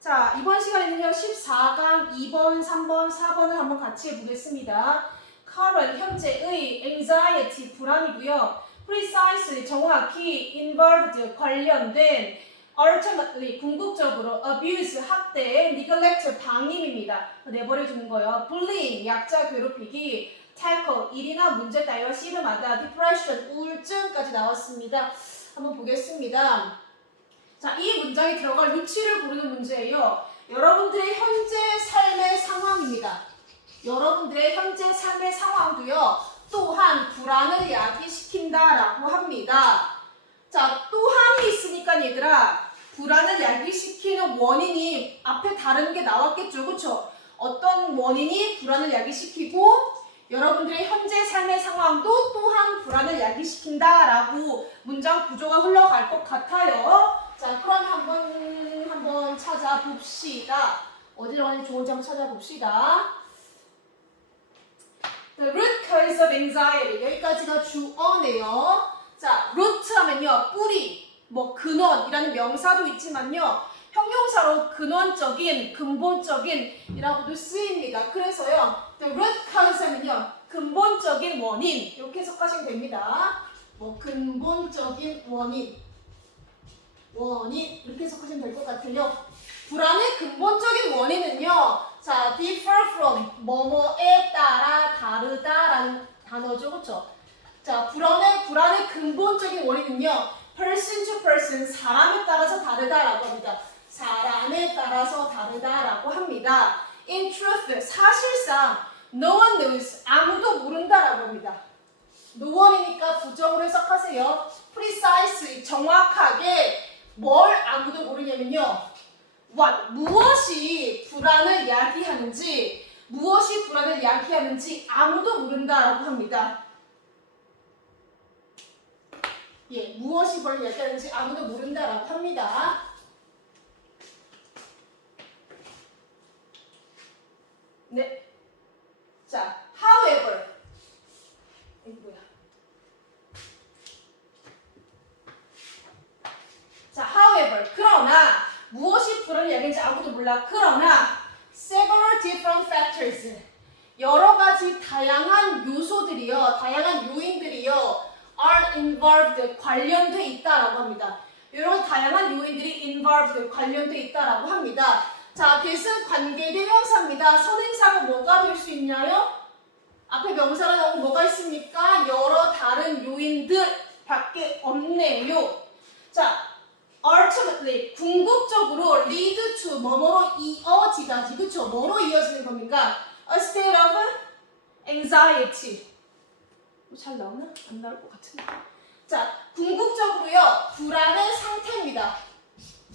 자, 이번 시간에는요, 14강 2번, 3번, 4번을 한번 같이 해보겠습니다. current, 현재의, anxiety, 불안이고요. precise, 정확히, involved, 관련된, ultimately, 궁극적으로, abuse, 학대, neglect, 방임입니다. 내버려두는 거예요. bullying, 약자 괴롭히기, tackle, 일이나 문제 따위와 씨름하다, depression, 우울증까지 나왔습니다. 한번 보겠습니다. 자, 이 문장에 들어갈 위치를 고르는 문제예요. 여러분들의 현재 삶의 상황입니다. 여러분들의 현재 삶의 상황도요, 또한 불안을 야기시킨다라고 합니다. 자, 또한이 있으니까 얘들아, 불안을 야기시키는 원인이 앞에 다른 게 나왔겠죠, 그쵸? 어떤 원인이 불안을 야기시키고 여러분들의 현재 삶의 상황도 또한 불안을 야기시킨다라고 문장 구조가 흘러갈 것 같아요. 자, 그럼 한번 찾아봅시다. 어디로 가는지 좋은지 한번 찾아봅시다. The root cause of anxiety. 여기까지가 주어네요. 자, root 하면요, 뿌리, 뭐 근원이라는 명사도 있지만요, 형용사로 근원적인, 근본적인이라고도 쓰입니다. 그래서요, the root cause 하면요, 근본적인 원인 이렇게 해석하시면 됩니다. 뭐 근본적인 원인 이렇게 해석하시면 될 것 같아요. 불안의 근본적인 원인은요, 자, differ from, 뭐뭐에 따라 다르다라는 단어죠, 그렇죠? 자, 불안의 근본적인 원인은요, person to person, 사람에 따라서 다르다라고 합니다. 사람에 따라서 다르다라고 합니다. In truth, 사실상 no one knows, 아무도 모른다라고 합니다. no one이니까 부정으로 해석하세요. precisely, 정확하게 뭘 아무도 모르냐면요, what, 무엇이 불안을 야기하는지 아무도 모른다라고 합니다. 예, 무엇이 불안을 야기하는지 아무도 모른다라고 합니다. 네. 자, however. 이거 뭐야? 자, however, 그러나 무엇이 불안을 야기하는지 아무도 몰라. 그러나 several different factors, 여러 가지 다양한 요소들이요, 다양한 요인들이요, are involved, 관련돼 있다라고 합니다. 이런 다양한 요인들이 involved, 관련돼 있다라고 합니다. 자, that은 관계대명사입니다. 선행사가 뭐가 될 수 있나요? 앞에 명사가 나오면 뭐가 있습니까? 여러 다른 요인들 밖에 없네요. 자, ultimately, 궁극적으로 lead to, 뭐뭐로 이어지다지, 그쵸? 뭐로 이어지는 겁니까? A state of anxiety. 잘 나오나? 안 나올 것 같은데. 자, 궁극적으로요, 불안의 상태입니다.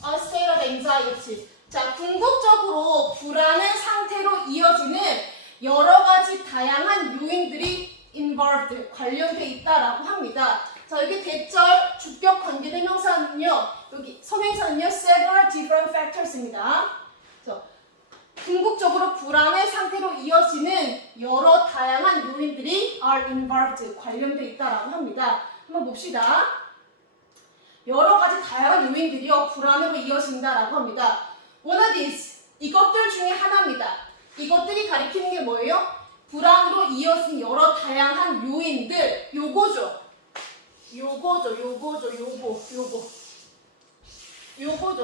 A state of anxiety. 자, 궁극적으로 불안의 상태로 이어지는 여러 가지 다양한 요인들이 involved, 관련돼 있다라고 합니다. 자, 여기 대절, 주격, 관계대명사는요, 여기 선행사는요, several different factors입니다. 자, 궁극적으로 불안의 상태로 이어지는 여러 다양한 요인들이 are involved, 관련돼 있다라고 합니다. 한번 봅시다. 여러 가지 다양한 요인들이요, 불안으로 이어진다라고 합니다. One of these, 이것들 중에 하나입니다. 이것들이 가리키는 게 뭐예요? 불안으로 이어진 여러 다양한 요인들, 요거죠,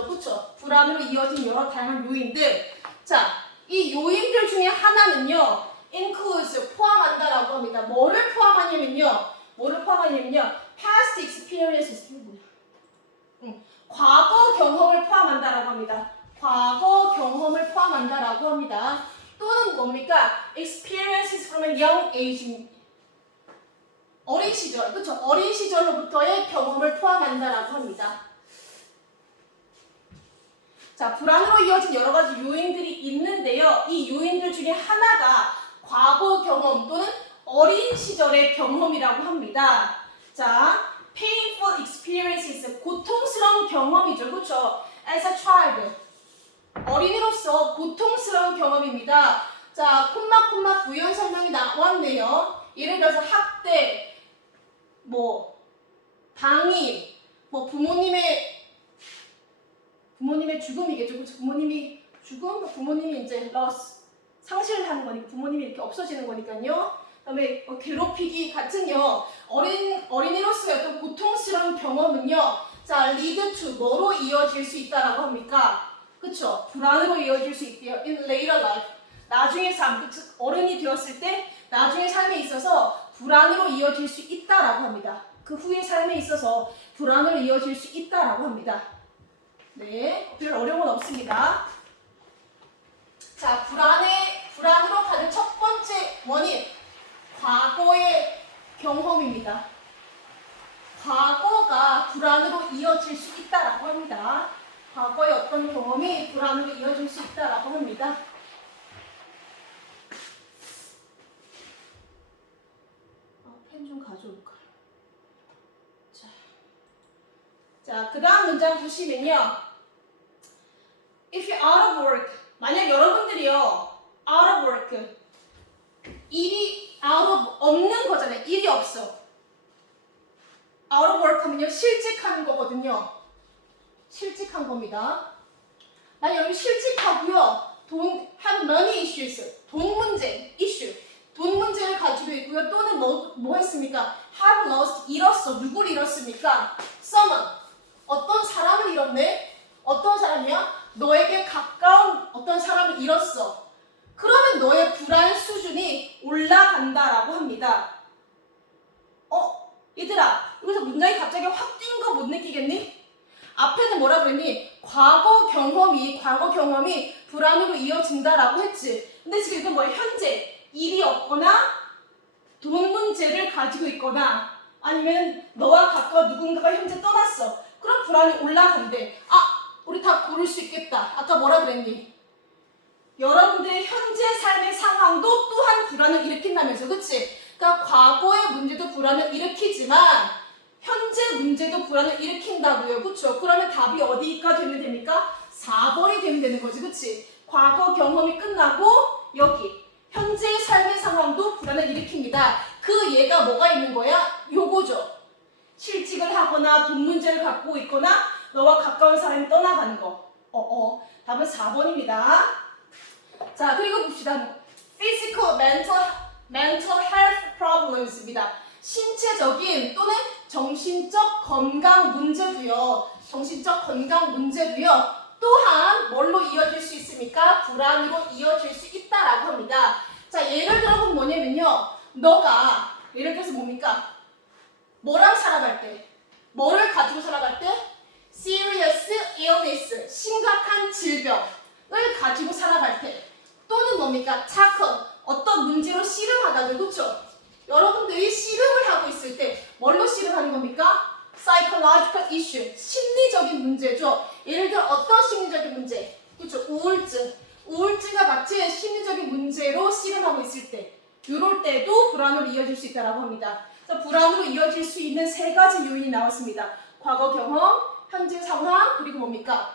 그쵸? 불안으로 이어진 여러 다양한 요인들. 자, 이 요인들 중에 하나는요, includes, 포함한다라고 합니다. 뭐를 포함하냐면요, past experiences, 과거 경험을 포함한다라고 합니다. 과거 경험을 포함한다라고 합니다. 또는 뭡니까? experiences from a young age, 어린 시절, 그렇죠? 어린 시절로부터의 경험을 포함한다라고 합니다. 자, 불안으로 이어진 여러 가지 요인들이 있는데요. 이 요인들 중에 하나가 과거 경험 또는 어린 시절의 경험이라고 합니다. 자, painful experiences, 고통스러운 경험이죠, 그렇죠? As a child, 어린이로서 고통스러운 경험입니다. 자, 콤마 부연 설명이 나왔네요. 예를 들어서 학대, 뭐 방임, 뭐 부모님의 부모님의 죽음이겠죠. 그렇죠? 부모님이 죽음, 부모님이 이제 loss, 상실을 하는 거니까 부모님이 이렇게 없어지는 거니까요. 그다음에 괴롭히기 같은요. 어린이로서의 어떤 고통스러운 경험은요. 자, lead to 뭐로 이어질 수 있다라고 합니까? 그쵸? 불안으로 이어질 수 있대요. In later life. 나중의 삶, 즉 어른이 되었을 때 나중의 삶에 있어서 불안으로 이어질 수 있다라고 합니다. 그 후의 삶에 있어서 불안으로 이어질 수 있다라고 합니다. 네, 별 어려움은 없습니다. 자, 불안으로 가는 첫 번째 원인, 과거의 경험입니다. 과거가 불안으로 이어질 수 있다라고 합니다. 과거의 어떤 경험이 불안으로 이어질 수 있다라고 합니다. 펜 좀 가져올까요? 자, 그 다음 문장 보시면요. If you're out of work, 만약 여러분들이요, out of work, 일이 out of 없는 거잖아요. 일이 없어. out of work 하면요, 실직한 거거든요. 실직한 겁니다. 만약 여러분 실직하고요, have money issues, 돈 문제, issue, 돈 문제를 가지고 있고요, 또는 뭐 했습니까? have lost, 잃었어. 누구를 잃었습니까? someone, 어떤 사람을 잃었네? 어떤 사람이야? 너에게 가까운 어떤 사람을 잃었어. 그러면 너의 불안 수준이 올라간다라고 합니다. 얘들아, 여기서 문장이 갑자기 확 뛴 거 못 느끼겠니? 앞에는 뭐라 그랬니? 과거 경험이 불안으로 이어진다라고 했지. 근데 지금 이건 뭐야? 현재 일이 없거나 돈 문제를 가지고 있거나 아니면 너와 가까운 누군가가 현재 떠났어. 그럼 불안이 올라간대. 우리 다 고를 수 있겠다. 아까 뭐라 그랬니? 여러분들의 현재 삶의 상황도 또한 불안을 일으킨다면서, 그치? 그러니까 과거의 문제도 불안을 일으키지만 현재 문제도 불안을 일으킨다고요. 그쵸? 그러면 답이 어디가 되면 됩니까? 4번이 되면 되는 거지. 그치? 과거 경험이 끝나고 여기 현재의 삶의 상황도 불안을 일으킵니다. 그 예가 뭐가 있는 거야? 요거죠. 실직을 하거나 돈 문제를 갖고 있거나 너와 가까운 사람이 떠나가는 거. 답은 4번입니다. 자, 그리고 봅시다. Physical, mental health problems입니다. 신체적인 또는 정신적 건강 문제도요. 또한 뭘로 이어질 수 있습니까? 불안으로 이어질 수 있다라고 합니다. 자, 예를 들어보면 뭐냐면요. 너가 예를 들어서 뭡니까? 뭐랑 살아갈 때? 뭐를 가지고 살아갈 때? Serious illness, 심각한 질병을 가지고 살아갈 때. 또는 뭡니까? tackle, 어떤 문제로 씨름하다고요. 그렇죠? 여러분들이 씨름을 하고 있을 때 뭘로 씨름하는 겁니까? psychological issue, 심리적인 문제죠. 예를 들어 어떤 심리적인 문제? 그렇죠? 우울증과 같은 심리적인 문제로 씨름하고 있을 때, 이럴 때도 불안으로 이어질 수 있다고 합니다. 그래서 불안으로 이어질 수 있는 3가지 요인이 나왔습니다. 과거 경험, 현재 상황, 그리고 뭡니까?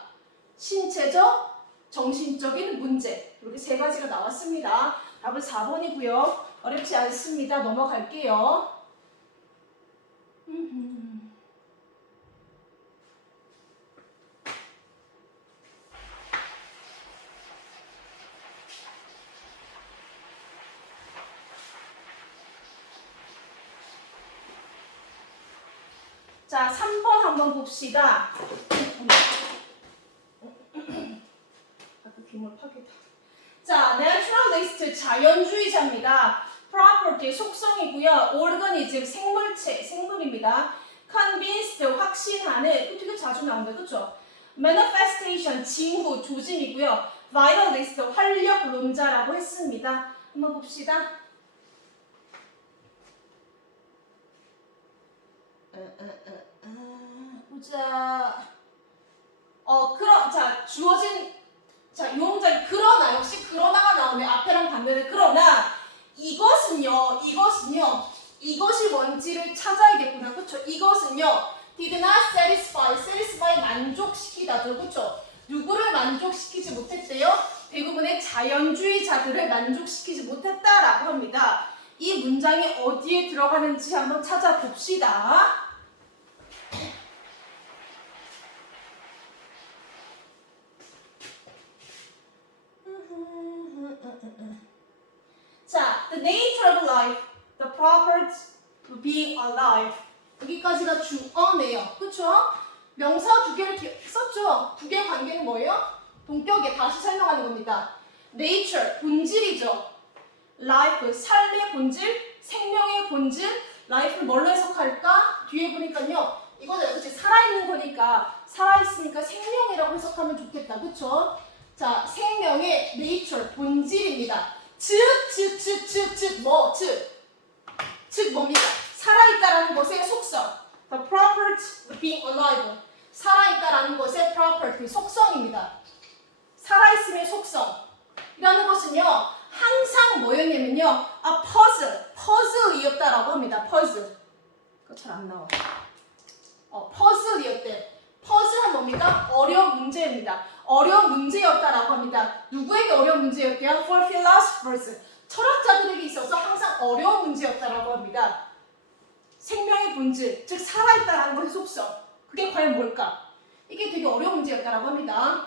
신체적, 정신적인 문제. 이렇게 3가지가 나왔습니다. 답은 4번이고요. 어렵지 않습니다. 넘어갈게요. 자, 3번 한번 봅시다. 빗물 파괴다. 자, naturalist, 자연주의자입니다. property, 속성이고요. organism, 생물체, 생물입니다. convinced, 확신하는, 되게 자주 나온다, 그쵸? manifestation, 징후, 조짐이고요. vitalist, 활력론자라고 했습니다. 한번 봅시다. 보자. 자, 주어진, 자, 유형자의 그러나, 역시 그러나가 나오네. 앞에랑 반대는 그러나, 이것이 뭔지를 찾아야겠구나. 그쵸? 이것은요, did not satisfy, 만족시키다죠. 그쵸? 누구를 만족시키지 못했대요? 대부분의 자연주의자들을 만족시키지 못했다라고 합니다. 이 문장이 어디에 들어가는지 한번 찾아봅시다. the nature of life, the properties of being alive. 여기까지가 주어네요. 그쵸? 명사 두 개를 썼죠? 두 개의 관계는 뭐예요? 동격에 다시 설명하는 겁니다. nature, 본질이죠. life, 삶의 본질, 생명의 본질, life를 뭘로 해석할까? 뒤에 보니까요. 이거는 그치? 살아있는 거니까 살아있으니까 생명이라고 해석하면 좋겠다. 그쵸? 자, 생명의 nature, 본질입니다. 즉 뭡니까? 살아있다라는 것의 속성. The property of being alive. 살아있다라는 것의 property, 속성입니다. 살아있음의 속성. 이라는 것은요, 항상 뭐였냐면요, 퍼즐이었다라고 합니다. 퍼즐. 그거 잘 안 나와. 퍼즐이었대. 퍼즐은 뭡니까? 어려운 문제입니다. 어려운 문제였다라고 합니다. 누구에게 어려운 문제였대요? For philosophers. 철학자들에게 있어서 항상 어려운 문제였다라고 합니다. 생명의 본질, 즉 살아있다라는 것의 속성. 그게 과연 뭘까? 이게 되게 어려운 문제였다라고 합니다.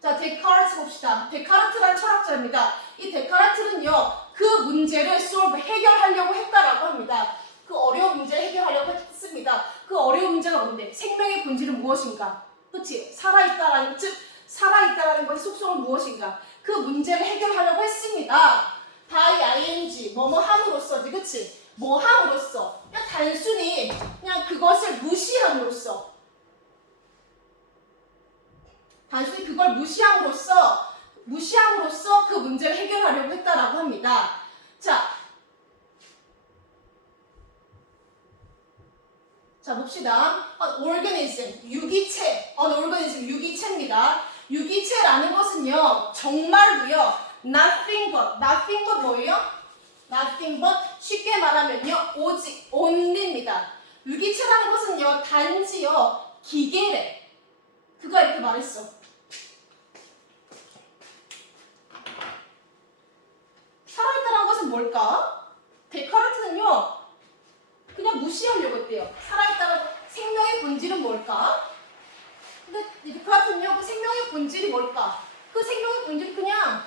자, 데카르트 봅시다. 데카르트라는 철학자입니다. 이 데카르트는요, 그 문제를 해결하려고 했다라고 합니다. 그 어려운 문제를 해결하려고 했습니다. 그 어려운 문제가 뭔데? 생명의 본질은 무엇인가? 그치? 살아있다라는 것의 속성은 무엇인가? 그 문제를 해결하려고 했습니다. by ing, 뭐뭐 함으로써지, 그치? 뭐 함으로써. 그냥 단순히 그냥 그것을 무시함으로써. 단순히 그걸 무시함으로써 그 문제를 해결하려고 했다라고 합니다. 자 봅시다. organism, 유기체. 유기체입니다. 유기체라는 것은요, 정말로요, nothing but 뭐예요? nothing but 쉽게 말하면요, 오직 only입니다. 유기체라는 것은요, 단지요, 기계래. 그가 이렇게 말했어. 살아있다는 것은 뭘까? 데카르트는요, 그냥 무시하려고 했대요. 살아있다는 생명의 본질은 뭘까? 근데 데카르트는요, 그 생명의 본질이 뭘까? 그 생명의 본질이 그냥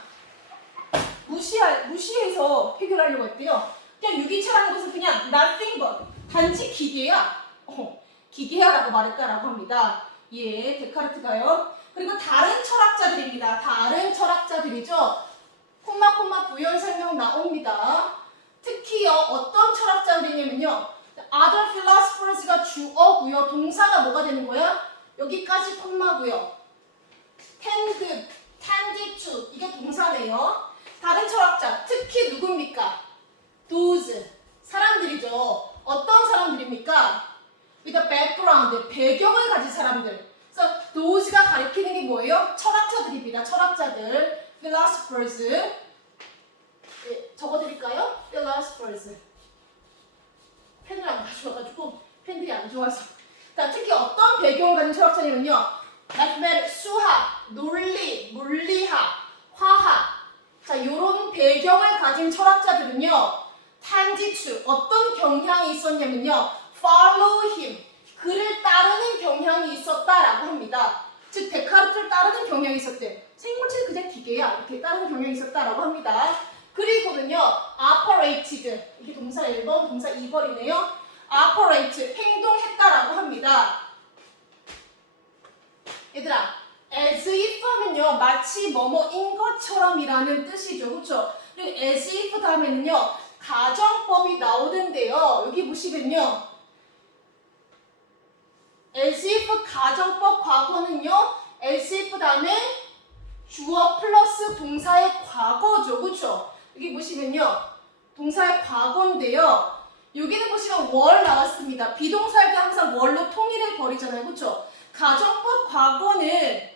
무시해서 해결하려고 했대요. 그냥 유기체라는 것은 그냥 nothing but, 단지 기계야. 기계야라고 말했다라고 합니다. 예, 데카르트가요. 그리고 다른 철학자들입니다. 다른 철학자들이죠. 콤마 부연 설명 나옵니다. 특히요, 어떤 철학자들이냐면요, other philosophers가 주어고요. 동사가 뭐가 되는 거야? 여기까지 콤마고요. tend to 이게 동사네요. 다른 철학자, 특히 누굽니까? those 사람들이죠. 어떤 사람들입니까? with a background, 배경을 가진 사람들. 그래서 those가 가리키는 게 뭐예요? 철학자들입니다. 철학자들, philosophers. 예, 적어드릴까요? philosophers. 펜을 안 가져와가지고 펜들이 안 좋아서. 자, 특히 어떤 배경을 가진 철학자냐면요, mathematics, 수학, 논리, 물리학, 화학. 자, 이런 배경을 가진 철학자들은요, tend to 어떤 경향이 있었냐면요, follow him, 그를 따르는 경향이 있었다라고 합니다. 즉 데카르트를 따르는 경향이 있었대. 생물체는 그냥 기계야. 이렇게 따르는 경향이 있었다라고 합니다. 그리고는요, operated, 이게 동사 1번, 동사 2번이네요. operate, 행동했다라고 합니다. 얘들아, as if 하면요, 마치 뭐뭐인 것처럼이라는 뜻이죠. 그렇죠? 그리고 as if 다음에는요, 가정법이 나오는데요. 여기 보시면요, as if 가정법 과거는요, as if 다음에 주어 플러스 동사의 과거죠. 그렇죠? 여기 보시면요, 동사의 과거인데요. 여기는 보시면 월 나왔습니다. 비동사일 때 항상 월로 통일해 버리잖아요. 그렇죠? 가정법 과거는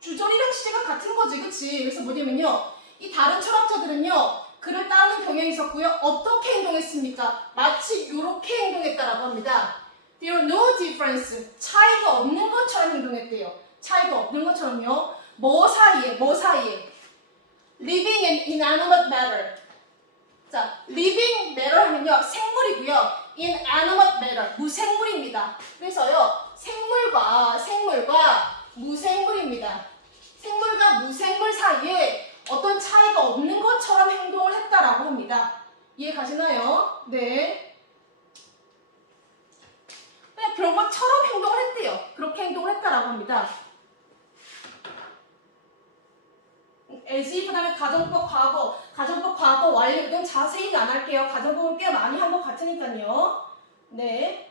주절이랑 시제가 같은 거지. 그치? 그래서 뭐냐면요, 이 다른 철학자들은요, 그를 따르는 경향이 있었고요. 어떻게 행동했습니까? 마치 이렇게 행동했다라고 합니다. There are no difference. 차이가 없는 것처럼 행동했대요. 차이가 없는 것처럼요. 뭐 사이에? Living and inanimate matter. 자, living matter 하면요, 생물이고요. inanimate matter, 무생물입니다. 그래서요, 생물과 무생물입니다. 생물과 무생물 사이에 어떤 차이가 없는 것처럼 행동을 했다라고 합니다. 이해 가시나요? 네. 그냥 그런 것처럼 행동을 했대요. 그렇게 행동을 했다라고 합니다. as if 다음에 가정법 과거 완료 이건 자세히는 안 할게요. 가정법은 꽤 많이 한 것 같으니까요. 네.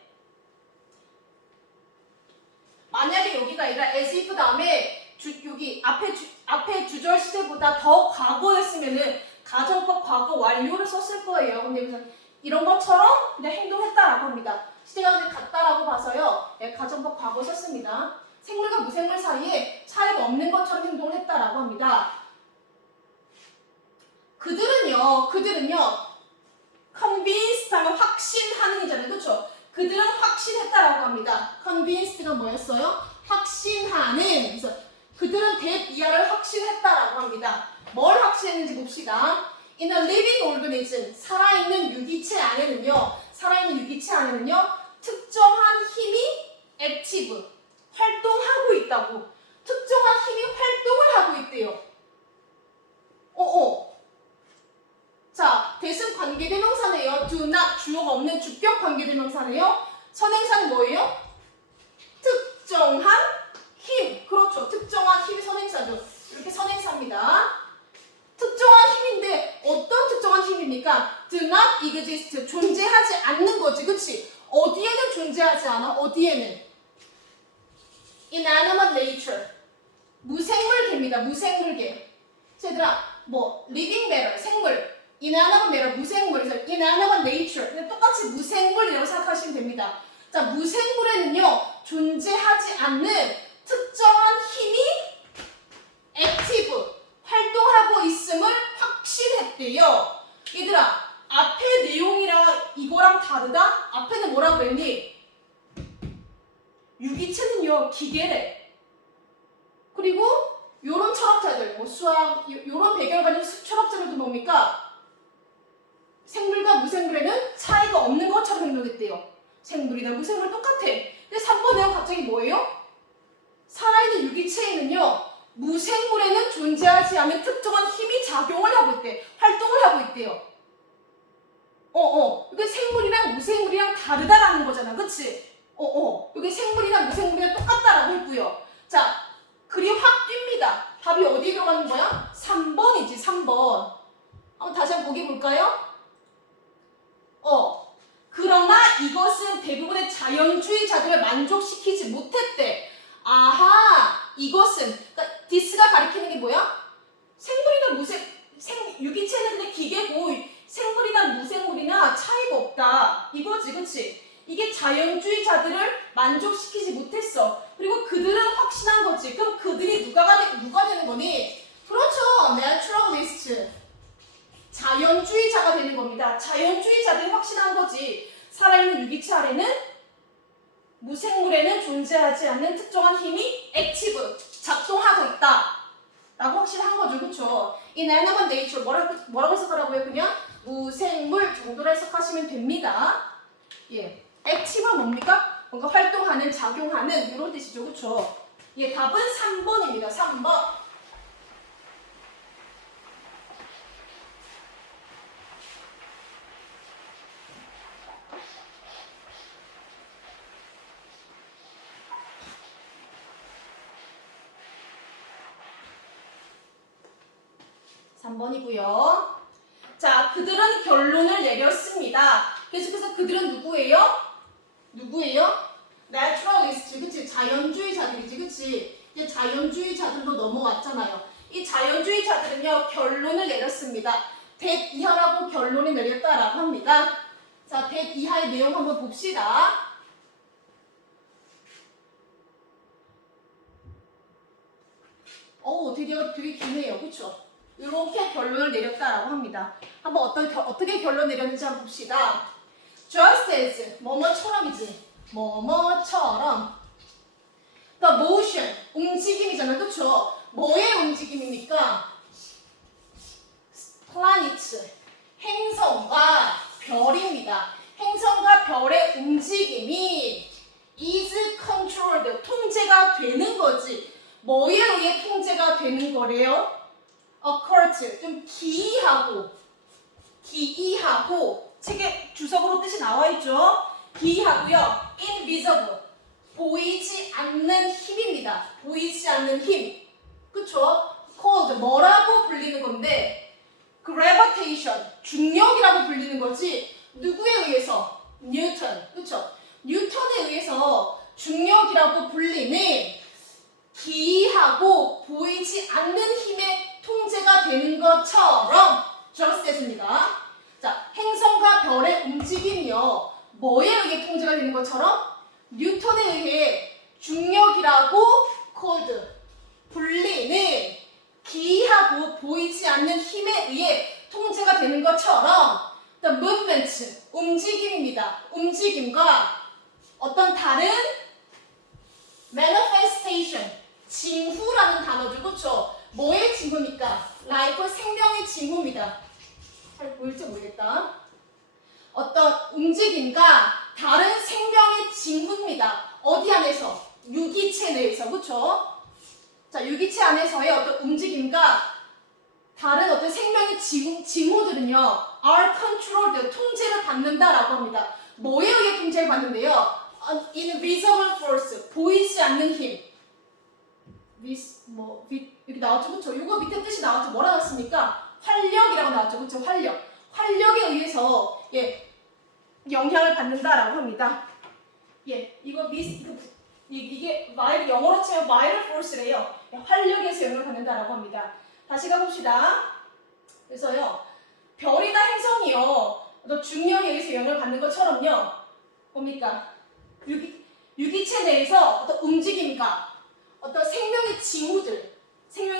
만약에 여기가 아니라 as if 다음에 여기 앞에 주절 시제보다 더 과거였으면은 가정법 과거 완료를 썼을 거예요. 근데 여기서 이런 것처럼 그냥 행동했다라고 합니다. 시제가 같다라고 봐서요. 네, 가정법 과거 썼습니다. 생물과 무생물 사이에 차이가 없는 것처럼 행동을 했다라고 합니다. 그들은요, convinced 하면 확신하는 이잖아요. 그렇죠? 그들은 확신했다라고 합니다. convinced가 뭐였어요? 확신하는. 그래서 그들은 that 이하를 확신했다라고 합니다. 뭘 확신했는지 봅시다. In a living organism, 살아있는 유기체 안에는요, 특정한 힘이 active, 활동하고 있다고. 특정한 힘이 활동을 하고 있대요. 자, 대신 관계대명사네요. do not, 주어가 없는 주격 관계대명사네요. 선행사는 뭐예요? 특정한 힘. 그렇죠. 특정한 힘이 선행사죠. 이렇게 선행사입니다. 특정한 힘인데 어떤 특정한 힘입니까? do not exist. 존재하지 않는 거지. 그치? 어디에는 존재하지 않아? 어디에는? inanimate nature. 무생물계입니다. 무생물계. 얘들아, living matter, 생물. inanimate matter, 무생물. 그래서 inanimate nature. 그냥 똑같이 무생물이라고 생각하시면 됩니다. 자, 무생물에는요, 존재하지 않는 특정한 힘이 active, 활동하고 있음을 확신했대요. 얘들아, 앞에 내용이랑 이거랑 다르다? 앞에는 뭐라 그랬니? 유기체는요, 기계래. 그리고 요런 철학자들, 수학, 요런 배경을 가진 철학자들도 뭡니까? 생물과 무생물에는 차이가 없는 것처럼 행동했대요. 생물이나 무생물 똑같아. 근데 3번 내용 갑자기 뭐예요? 살아있는 유기체에는요, 무생물에는 존재하지 않는 특정한 힘이 작용을 하고 있대. 활동을 하고 있대요. 이게 생물이랑 무생물이랑 다르다라는 거잖아. 그치? 이게 생물이랑 무생물이랑 똑같다라고 했고요. 자, 글이 확 뜁니다. 답이 어디에 들어가는 거야? 3번이지, 3번. 한번 다시 한번 보기 볼까요? 그러나 이것은 대부분의 자연주의자들을 만족시키지 못했대. 아하, 이것은, 그러니까 this가 가리키는 게 뭐야? 생물이나 유기체는 근데 기계고 생물이나 무생물이나 차이가 없다. 이거지, 그치? 이게 자연주의자들을 만족시키지 못했어. 그리고 그들은 확신한 거지. 그럼 그들이 누가 되는 거니? 그렇죠. naturalist. 자연주의자가 되는 겁니다. 자연주의자들이 확신한 거지. 살아있는 유기체 아래는 무생물에는 존재하지 않는 특정한 힘이 액티브, 작동하고 있다. 라고 확신한 거죠. 그쵸? inanimate nature. 뭐라고 해석하라고요? 그냥 무생물 정도로 해석하시면 됩니다. 예. 액티브는 뭡니까? 뭔가 활동하는, 작용하는 이런 뜻이죠. 그쵸? 예, 답은 3번입니다. 3번. 번이고요. 자, 그들은 결론을 내렸습니다. 계속해서 그들은 누구예요? naturalist, 그치? 자연주의자들이지, 그치? 이제 자연주의자들로 넘어왔잖아요. 이 자연주의자들은요, 결론을 내렸습니다. 100 이하라고 결론을 내렸다라고 합니다. 자, 100 이하의 내용 한번 봅시다. 되게 기네요. 그쵸? 이렇게 결론을 내렸다라고 합니다. 한번 어떻게 결론 내렸는지 한번 봅시다. Just as, 뭐뭐처럼이지. 뭐뭐처럼. The motion, 움직임이잖아. 그쵸? 뭐의 움직임입니까? Planets, 행성과 별입니다. 행성과 별의 움직임이 is controlled, 통제가 되는 거지. 뭐에 의해 통제가 되는 거래요? occult 좀 기이하고 책에 주석으로 뜻이 나와 있죠. 기이하고요. invisible 보이지 않는 힘입니다. 보이지 않는 힘. 그쵸? called 뭐라고 불리는 건데 gravitation 중력이라고 불리는 거지. 누구에 의해서? 뉴턴. 그쵸? 뉴턴에 의해서 중력이라고 불리는 기이하고 보이지 않는 힘의 통제가 되는 것처럼 just as입니다. 자, 행성과 별의 움직임이요. 뭐에 의해 통제가 되는 것처럼? 뉴턴에 의해 중력이라고 called 불리는 기이하고 보이지 않는 힘에 의해 통제가 되는 것처럼 the movement 움직임입니다. 움직임과 어떤 다른 manifestation 징후라는 단어죠. 그렇죠? 뭐의 징후입니까? life 생명의 징후입니다. 잘 보일지 모르겠다. 어떤 움직임과 다른 생명의 징후입니다. 어디 안에서? 유기체 내에서. 그렇죠? 자, 유기체 안에서의 어떤 움직임과 다른 어떤 생명의 징후들은요, are controlled, 통제를 받는다라고 합니다. 뭐에 의해 통제를 받는데요? invisible force, 보이지 않는 힘. 여기 나왔죠, 그렇죠? 이거 밑에 뜻이 나왔죠. 뭐라 나왔습니까? 활력이라고 나왔죠, 그렇죠? 활력. 활력에 의해서 영향을 받는다라고 합니다. 이게 영어로 치면 vital force래요. 활력에서 영향을 받는다라고 합니다. 다시 가봅시다. 그래서요, 별이나 행성이요, 어떤 중력에 의해서 영향을 받는 것처럼요, 뭡니까? 유기체 내에서 어떤 움직임과 어떤 생명의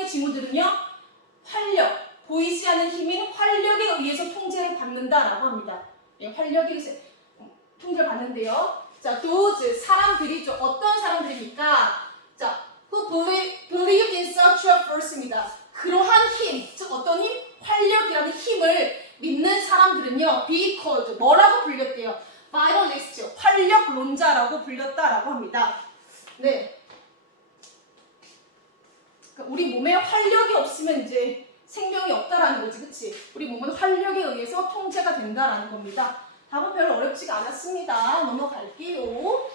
징후들은요, 활력, 보이지 않는 힘인 활력에 의해서 통제를 받는다라고 합니다. 활력에 의해서 통제를 받는데요. 자, those 사람들이죠. 어떤 사람들입니까? 자, who believed in such a force입니다. 그러한 힘, 즉 어떤 힘? 활력이라는 힘을 믿는 사람들은요, be called 뭐라고 불렸대요? vitalist, 활력론자라고 불렸다라고 합니다. 네. 그러니까 우리 몸에 활력이 없으면 이제 생명이 없다라는 거지, 그치? 우리 몸은 활력에 의해서 통제가 된다라는 겁니다. 답은 별로 어렵지가 않았습니다. 넘어갈게요.